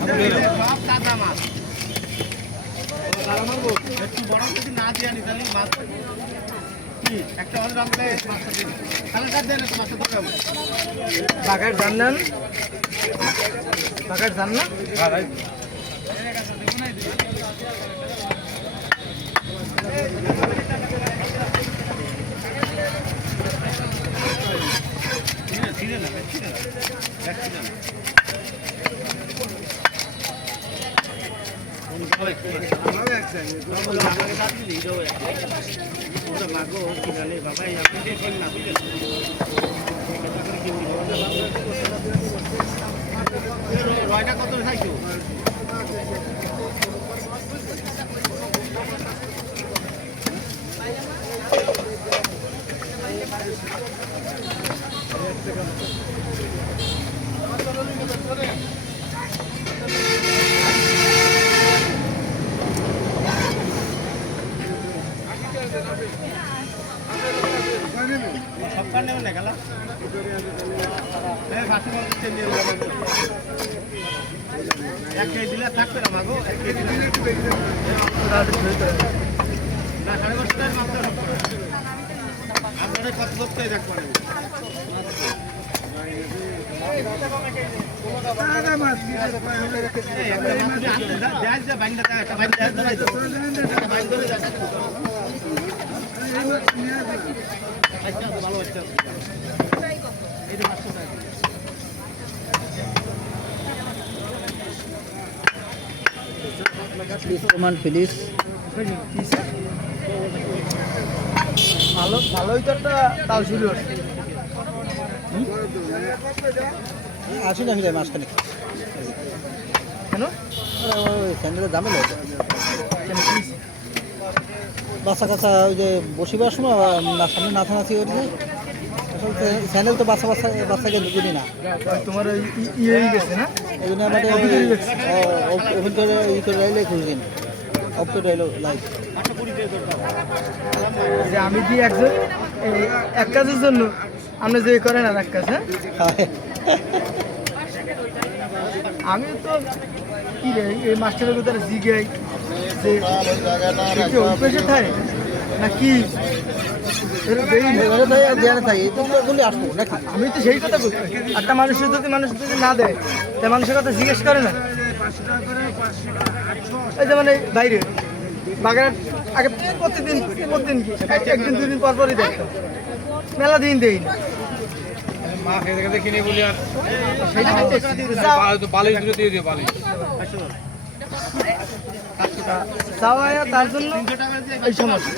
সব তাজা মাছ। একটু বড় যদি না দিয়ে আনি তাহলে মাছ কি একটা অন্য রাখলে মাছটা দিন কালারটা দেন মাছটা দেবো বাঘের জানলেন বাঘের জান না কত খাইছো সবটা নেবেন না গেলা এক কেজি দিলে থাকবে না মাগো এক কেজি দিলে একটু বেশি না সাড়ে দশটায় মাছ আপনারা কত করতে দেখবেন ভালো হচ্ছে প্লিজ ভালো ভালোই তো একটা তাল শুরু হচ্ছে আসি না ফিরে মাঝখানে কেন স্যান্ডেলের দামে লোক বাচ্চা কাচ্চা ওই যে বসিবার সময় সামনে নাচানাচি করেছে আসলে স্যান্ডেল তো বাচ্চাকে ঢুকিনি না তোমার ইয়ে গেছে না এই জন্য আমাদের ওপেন করে ই করে রাইলে খুলছি না অফ করে রাইলো লাইভ যে আমি দিই একজন এক কাজের জন্য আপনি যে করেন আর এক কাজ হ্যাঁ আমি তো কি রে এই মাস্টারের ভিতরে জিগাই যে ওই পেশে থাকে না কি আমি তো সেই কথা বলছি একটা মানুষের যদি না দেয় তা মানুষের কথা জিজ্ঞেস করে না এই যে মানে বাইরে বাগেরহাট আগে প্রতিদিন কি একদিন দুদিন পর পরই দেখতাম মেলা দিন দেই না মা খেতে খেতে কিনে বলি আর বালিশ দুটো দিয়ে দিও বালিশ তার জন্য এই সমস্যা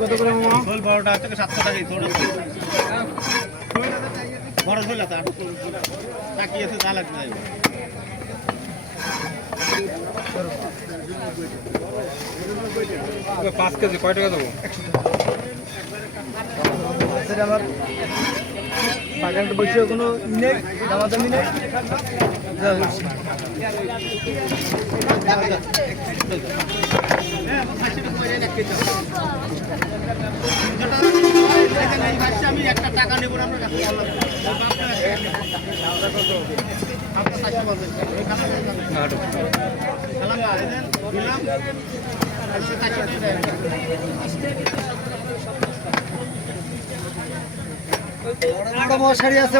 কত করে 12টা থেকে 7টা টাকা বড় ঝোল আছে তাকিয়েছে যা লাগবে 5 কেজি কয় টাকা দেবো আমার বাগানটা বসে কোনো নেই দামাদামি নেই আমি একটা টাকা নেব মশারি আছে।